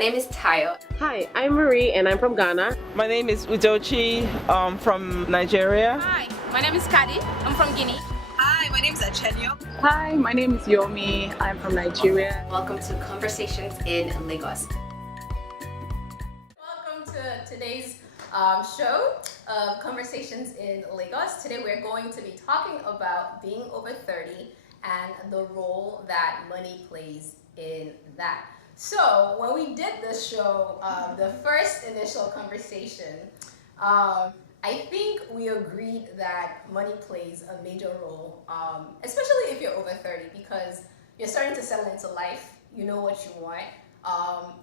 name is Tayo. Hi, I'm Marie and I'm from Ghana. My name is Udochi from Nigeria. Hi, my name is Kadi. I'm from Guinea. Hi, my name is Achenyo. Hi, my name is Yomi. I'm from Nigeria. Welcome to Conversations in Lagos. Welcome to today's show of Conversations in Lagos. Today we're going to be talking about being over 30 and the role that money plays in that. So when we did this show, the first initial conversation, I think we agreed that money plays a major role, especially if you're over 30, because you're starting to settle into life. You know what you want.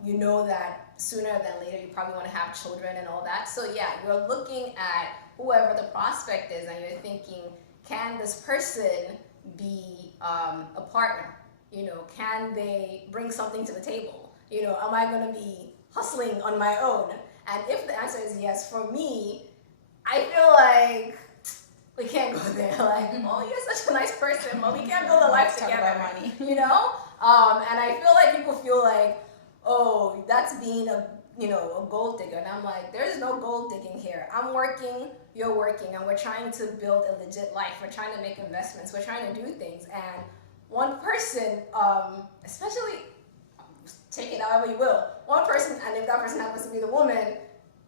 You know that sooner than later you probably want to have children and all that. So yeah, you're looking at whoever the prospect is and you're thinking, can this person be a partner? You know, can they bring something to the table? You know, am I going to be hustling on my own? And if the answer is yes, for me, I feel like we can't go there. Like, oh, you're such a nice person, but we can't build a life together. About money. You know? And I feel like people feel like, oh, that's being a gold digger. And I'm like, there's no gold digging here. I'm working, you're working, and we're trying to build a legit life. We're trying to make investments. We're trying to do things. And one person, especially, take it however you will, one person, and if that person happens to be the woman,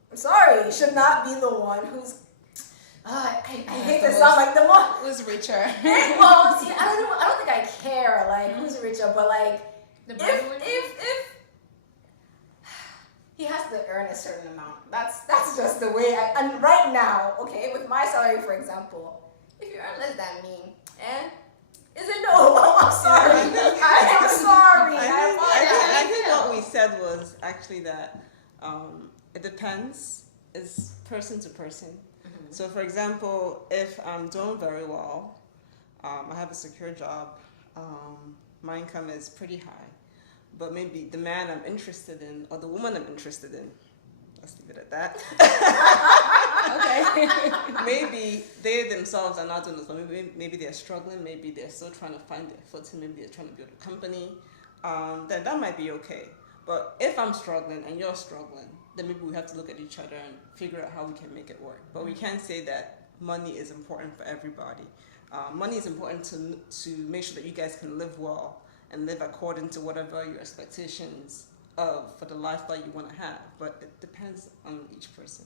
I'm sorry, should not be the one who's, I hate to sound like the one Who's richer? well, see, I don't think I care, like, who's richer, but, like, if he has to earn a certain amount. That's just the way and right now, okay, with my salary, for example, if you earn less than me, is it no? I'm sorry. I'm sorry. I think what we said was actually that it depends. It's person to person. Mm-hmm. So, for example, if I'm doing very well, I have a secure job, my income is pretty high, but maybe the man I'm interested in or the woman I'm interested in, let's leave it at that. Okay. Maybe they themselves are not doing this, but maybe they're struggling, maybe they're still trying to find their footing, maybe they're trying to build a company, then that might be okay. But if I'm struggling and you're struggling, then maybe we have to look at each other and figure out how we can make it work. But we can't say that money is important for everybody. Money is important to make sure that you guys can live well and live according to whatever your expectations of for the lifestyle you want to have. But it depends on each person,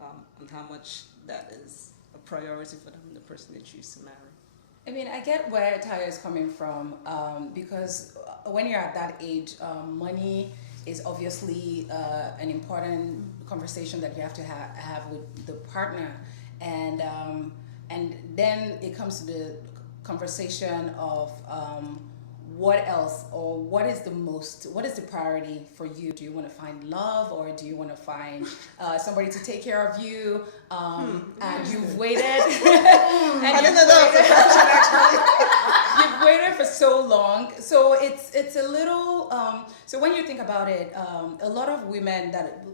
on how much that is a priority for them, the person they choose to marry. I mean, I get where Tayo is coming from because when you're at that age, money is obviously an important conversation that you have to have with the partner, and then it comes to the conversation of what else, or what is the priority for you? Do you want to find love, or do you want to find somebody to take care of you? And you've waited. I didn't know that was a question, actually. You've waited for so long, so it's a little. So when you think about it, a lot of women that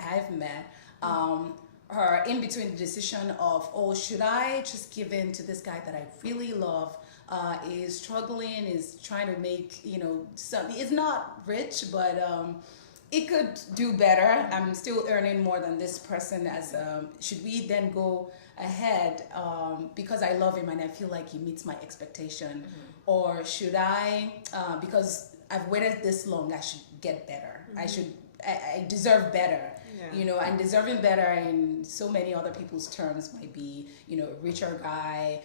I've met are in between the decision of, oh, should I just give in to this guy that I really love? Is struggling, is trying to make, something. It's not rich, but it could do better. I'm still earning more than this person. Should we then go ahead because I love him and I feel like he meets my expectation? Mm-hmm. Or should I, because I've waited this long, I should get better. Mm-hmm. I deserve better. Yeah. And deserving better in so many other people's terms might be, a richer guy,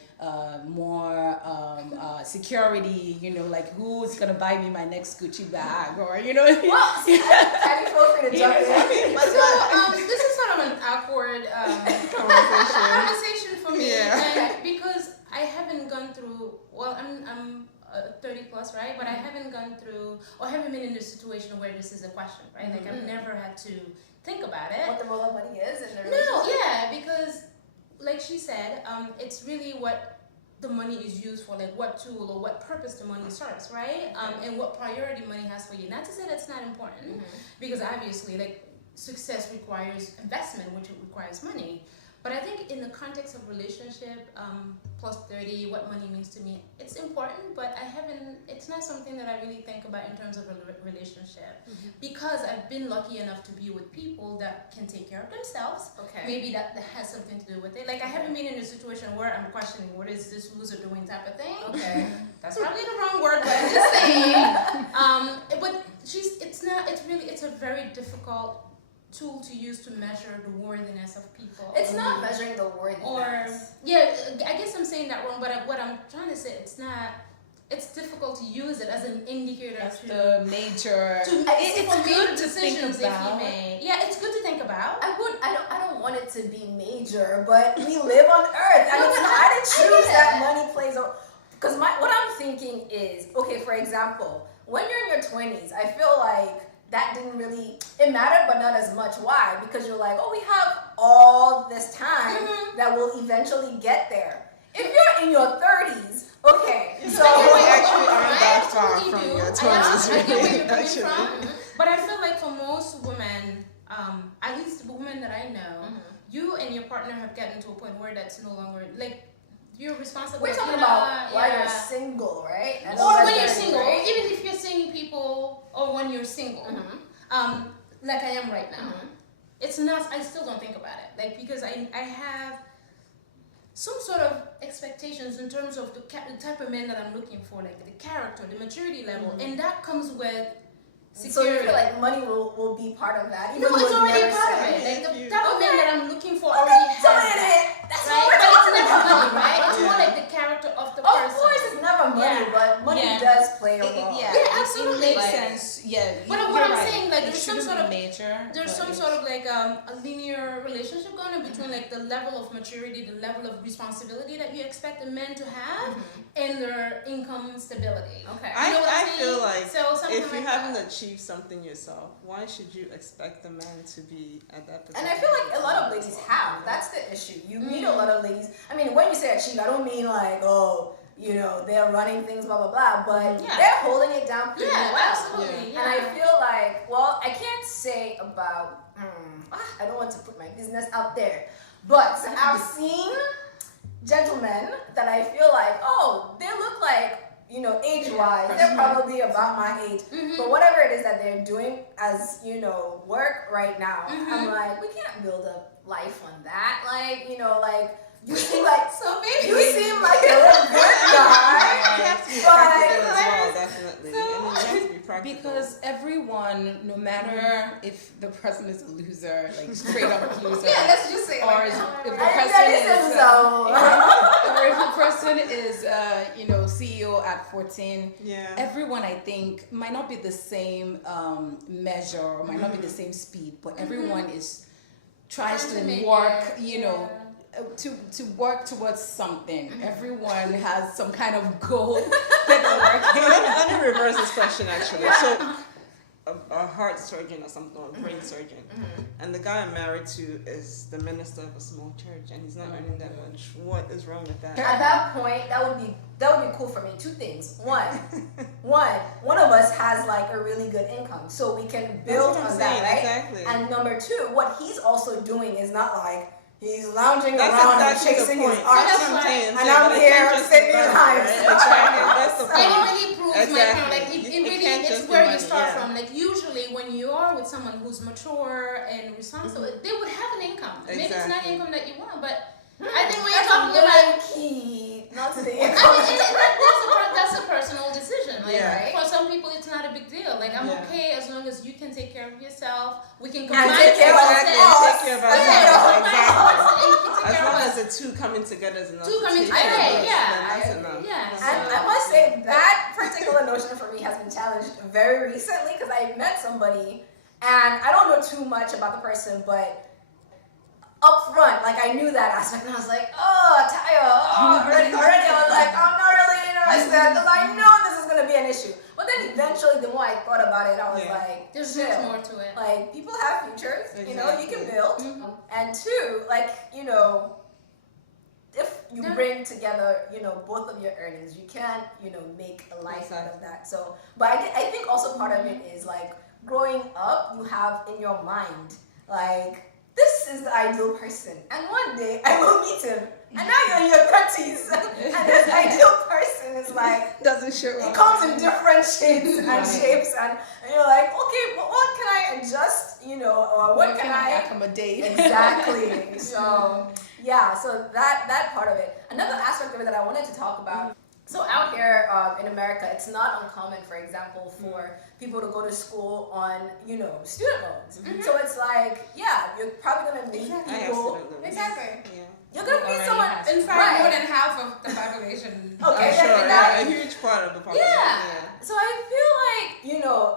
more security, like who's gonna buy me my next Gucci bag, or Well, can you feel free to jump in? This is sort of an awkward conversation for me, and because I haven't gone through. Well, I'm 30 plus, right? But I haven't gone through, or haven't been in a situation where this is a question, right? Mm-hmm. Like I've never had to think about it. What the role of money is in the relationship? Yeah, because like she said, it's really what the money is used for, like what tool or what purpose the money serves, right? And what priority money has for you. Not to say that's not important, because obviously, like, success requires investment, which requires money. But I think in the context of relationship, plus 30, what money means to me, it's important, but it's not something that I really think about in terms of a relationship. Because I've been lucky enough to be with people that can take care of themselves. Okay. Maybe that has something to do with it. Like, I haven't been in a situation where I'm questioning, what is this loser doing type of thing. Okay. That's probably the wrong word, but I'm just saying. But it's a very difficult tool to use to measure the worthiness of people. It's not measuring the worthiness. Or, yeah, I guess I'm saying that wrong, but what I'm trying to say, it's difficult to use it as an indicator That's to the major. it's good to think about. Yeah, it's good to think about. I don't want it to be major, but we live on Earth, and it's not. I didn't choose that money plays a. Because what I'm thinking is, okay, for example, when you're in your 20s, I feel like that didn't really, it mattered, but not as much. Why? Because you're like, oh, we have all this time that will eventually get there. If you're in your 30s, okay, so We actually aren't that far totally from do. your I 20s. get where you're coming Actually. from. But I feel like for most women, at least the women that I know, you and your partner have gotten to a point where that's no longer, like, you're responsible. we're talking about while you're single, right? And Or all when that you're stuff, single, right? even if you're seeing people, or when you're single, like I am right now, it's not, I still don't think about it. Like, because I have some sort of expectations in terms of the type of man that I'm looking for, like the character, the maturity level, and that comes with security. So you feel like money will be part of that? No, even it's though you already never part of said it. Like the you- type of man that I'm looking for already has So that. that's Right? what we're But it's talking never about. money, right? It's more like the character of the Of person. course, it's never money, Yeah. but money Yeah. does play a role. Yeah, absolutely. It makes Like- sense. Yeah. But you're what I'm right. saying, like, It there's some shouldn't sort be of- major. There's but some sort of like a linear relationship going on between like the level of maturity, the level of responsibility that you expect a man to have, and their income stability. Okay. You know what I'm I feel saying? like So something if you like haven't that. achieved something yourself, why should you expect the man to be at that position? And I feel like a lot of ladies have. That's the issue. You meet a lot of ladies. I mean, when you say achieve, I don't mean like, oh, you know, they're running things, blah, blah, blah. But Yeah. they're holding it down pretty Yeah, well. absolutely. Yeah. And I feel like, well, I can't say about, I don't want to put my business out there. But I've seen gentlemen that I feel like, oh, they look like, you know, age-wise, they're probably about my age. But whatever it is that they're doing as, you know, work right now, I'm like, we can't build a life on that. Like, you know, like, you seem like, So maybe you seem like you're a good guy. You have to be But- practical as well, definitely. And then you have to be practical. Because everyone, no matter if the person is a loser, like straight up loser, Yeah, let's just say or like if that. the I person said is, so. or if the person is, you know, CEO at 14, Yeah. everyone I think might not be the same measure, or might not be the same speed, but everyone is tries Trying to to make work, it, you know. To work towards something. Everyone has some kind of goal that they're working. Let me reverse this question actually. So, a heart surgeon or something, or a brain surgeon, and the guy I'm married to is the minister of a small church, and he's not earning that much. What is wrong with that? At that point, that would be cool for me. Two things. One of us has like a really good income, so we can build That's what I'm on that, saying, right? exactly. And number two, what he's also doing is not like he's lounging That's around and exactly the chasing point. his That's art. what I'm saying. And I'm but it here can't just be sitting money, behind. right? Exactly. That's the And it point. really proves my Exactly. point. Like it It really can't it's just be where you money, start yeah. from. Like usually when you are with someone who's mature and responsible, they would have an income. Maybe it's not Exactly. income that you want, but I think when you're That's talking a about good key, not to the I mean, that's a personal decision. Like, Yeah. right? For some people, it's not a big deal. Like, I'm Yeah. okay as long as you can take care of yourself. We can And combine take care of ourselves. Exactly. Take care of us. ourselves. Combine Exactly. ourselves and you can take As care long of as us. the two coming together is enough. Two to coming take care of together, us, yeah. then that's enough. Yeah. That's And enough. I must say that particular notion for me has been challenged very recently because I met somebody and I don't know too much about the person, but up front, like I knew that aspect and I was like, oh, Tayo, already I was like, I'm not really interested because I know this is going to be an issue. But then eventually, the more I thought about it, I was Yeah. like, There's chill. much more to it. Like, people have futures, you know, you can Exactly. build. And two, like, you know, if you Yeah. bring together, you know, both of your earnings, you can, you know, make a life out of that. So, but I think also part of it is like growing up, you have in your mind, like, this is the ideal person, and one day I will meet him. And now you're in your 30s, and this ideal person is like, Doesn't show it up. comes in different shades and shapes, and you're like, okay, but what can I adjust, or what can I accommodate? Exactly. So yeah, so that part of it. Another aspect of it that I wanted to talk about. So out here in America, it's not uncommon, for example, for people to go to school on, student loans. So it's like, yeah, you're probably gonna meet I have people. student loans. Exactly. Yeah. You're gonna meet someone. In fact, Right. more than half of the population. Okay, I'm sure, that- yeah, a huge part of the population. Yeah. So I feel like,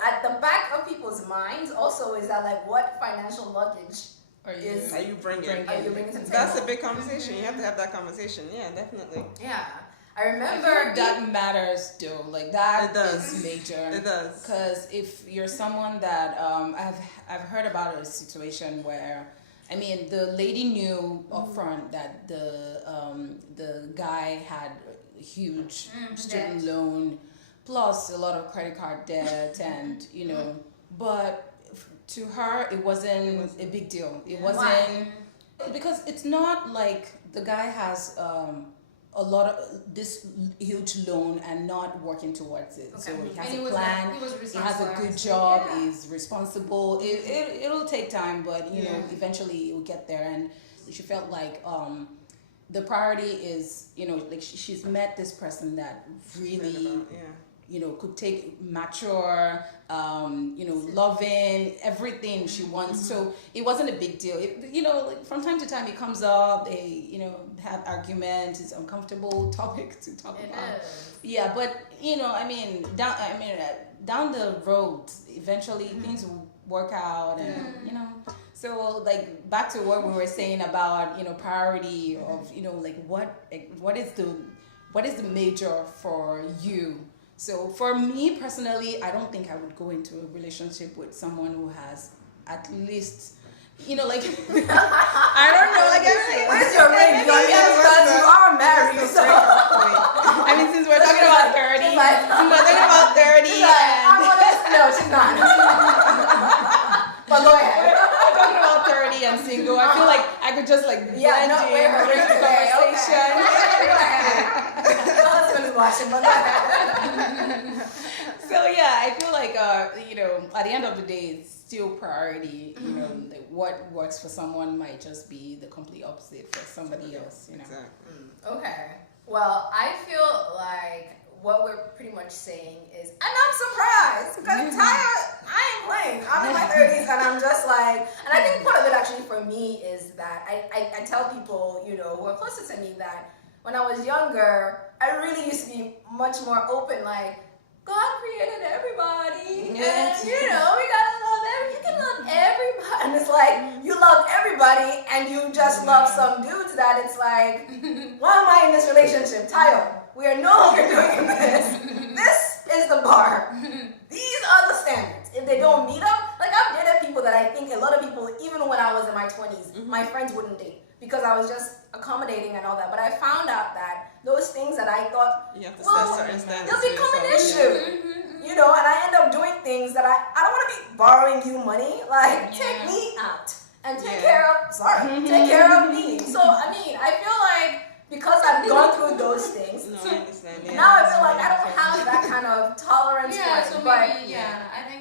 at the back of people's minds also is that like what financial luggage Are is Are you bringing? are you bringing to the That's a table? big conversation. You have to have that conversation. Yeah, definitely. Yeah. I I remember feel like that matters though. Like that It does. is major. It does. Because if you're someone that I've heard about a situation where, I mean, the lady knew up front that the guy had a huge student debt. loan, plus a lot of credit card debt, and but to her it wasn't a big deal. It wasn't because it's not like the guy has a lot of this huge loan and not working towards it. So he has And a he was plan. like- he was He has a responsible. good job. Yeah. He's responsible. It'll take time, but eventually it will get there. And she felt like the priority is like she's met this person that really could take mature, loving everything she wants. So it wasn't a big deal. Like from time to time it comes up. They have arguments. It's uncomfortable topic to talk It about. is. Yeah, but down the road, eventually things will work out, and So like back to what we were saying about priority of like what is the major for you. So for me personally, I don't think I would go into a relationship with someone who has at least like I don't know, like Where's your ring? Because you are married. So I mean, since we're talking about 30, She's like- since we're talking about 30, she's like, and no, she's not. But go ahead. we're talking about 30 and single, I feel like I could just like blend Yeah, no, in wait, her with ring the today. conversation. Okay. Your husband is watching, but go ahead. So yeah, I feel like at the end of the day, it's still priority. Like what works for someone might just be the complete opposite for somebody else. Exactly. Okay. Well, I feel like what we're pretty much saying is, and I'm surprised because I ain't playing. I'm in my 30s and I'm just like, and I think part of it actually for me is that I tell people, who are closer to me that when I was younger, I really used to be much more open, like, God created everybody, Yes. and we gotta love you can love everybody, and it's like you love everybody, and you just love some dudes that it's like, why am I in this relationship? Tayo, we are no longer doing this. This is the bar. These are the standards. If they don't meet up, like I've dated people that I think a lot of people, even when I was in my 20s, my friends wouldn't date because I was just accommodating and all that. But I found out that those things that I thought, You have to well, set certain standards. they'll for become an yourself. issue. And I end up doing things that I don't want to be borrowing you money. Like, take me out and take care of me. So, I mean, I feel like because I've gone through those things, No, I understand. Yeah. now I feel like I don't have that kind of tolerance for Yeah, it. so But maybe, I think,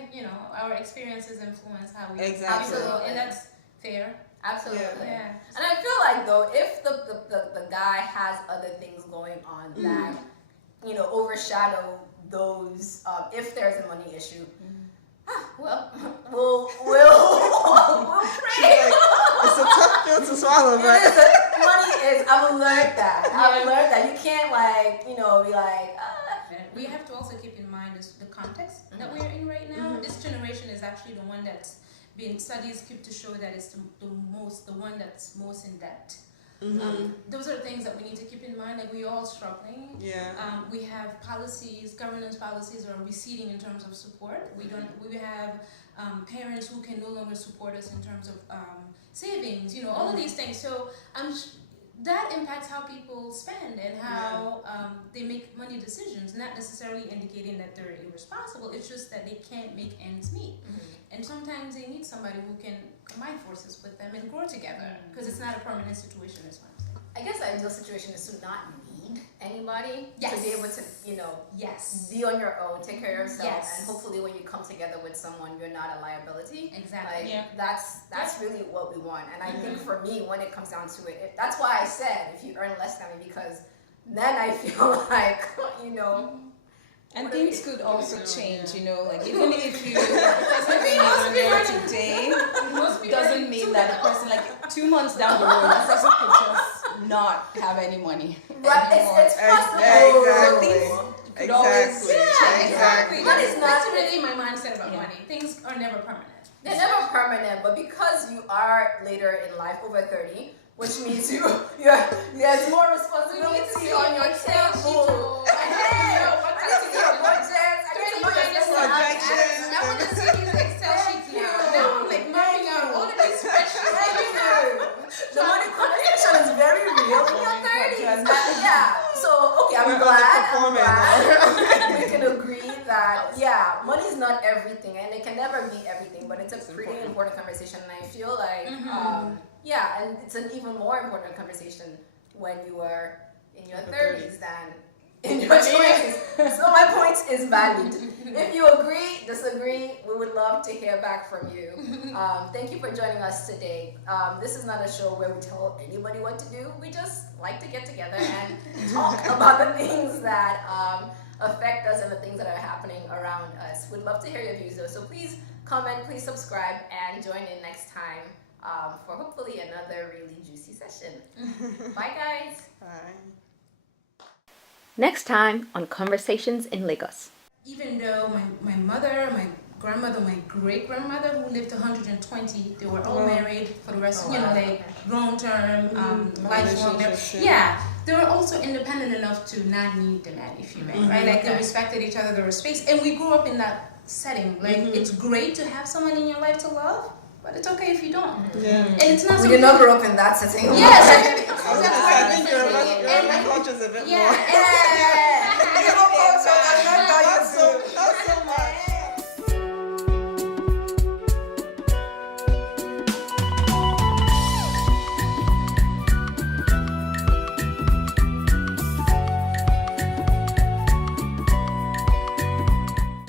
our experiences influence how we Exactly. feel, and that's fair. absolutely. Yeah. And I feel like though, if the guy has other things going on that overshadow those, if there's a money issue, well, we'll pray. It's a tough pill to swallow, but Money is. I've learned that. I've learned that you can't be like. We have to also keep in mind the context that we're in right now. This generation is actually the one that's been, studies keep to show that it's the one that's most in debt. Those are the things that we need to keep in mind. Like we're all struggling. yeah. We have policies, governance policies are receding in terms of support. We have parents who can no longer support us in terms of savings. All of these things. So that impacts how people spend and how they make money decisions. Not necessarily indicating that they're irresponsible. It's just that they can't make ends meet. And sometimes they need somebody who can combine forces with them and grow together because it's not a permanent situation as well. I guess the ideal situation is to not need anybody to Yes. be able to, you know, Yes. be on your own, take care of yourself, Yes. and hopefully when you come together with someone, you're not a liability. Exactly. Like that's really what we want. And I think for me, when it comes down to it, that's why I said if you earn less than me, because then I feel like, you know. And what are things we- could also change, you know, like even if you doesn't mean you're there today, doesn't mean that the person, like 2 months down the road, the person could just not have any money. Right, anymore. it's possible. Exactly. Could always Exactly. change. Exactly. But it's not That's really my mindset about Yeah. money. Things are never permanent. They're never permanent, but because you are later in life, over 30, which means there's more responsibility on your table. Hey, I need to see your budget. I need to know your Projections. I want to see these Excel sheets now. Now I'm like mapping out all of these spreadsheets. The money conversation is very real in your 30s. Yeah. So, okay, I'm We're glad we can agree that, yeah, money is not everything and it can never be everything, but it's a pretty important conversation. And I feel like, yeah, and it's an even more important conversation when you are in your 30s than in your 20s. So my point is valid. If you agree, disagree, we would love to hear back from you. Thank you for joining us today. This is not a show where we tell anybody what to do. We just like to get together and talk about the things that affect us and the things that are happening around us. We'd love to hear your views though. So please comment, please subscribe, and join in next time for hopefully another really juicy session. Bye guys. Bye. Next time on Conversations in Lagos. Even though my mother, my grandmother, my great grandmother who lived 120, they were all married for the rest, you know, like long term, lifelong. Relationship. Yeah, they were also independent enough to not need the man, if you may, right? Like they respected each other, there was space, and we grew up in that setting. Like it's great to have someone in your life to love, but it's okay if you don't. Yeah. And it's not We so did not grow up in that setting. Yes, I think your culture is a bit more. yeah,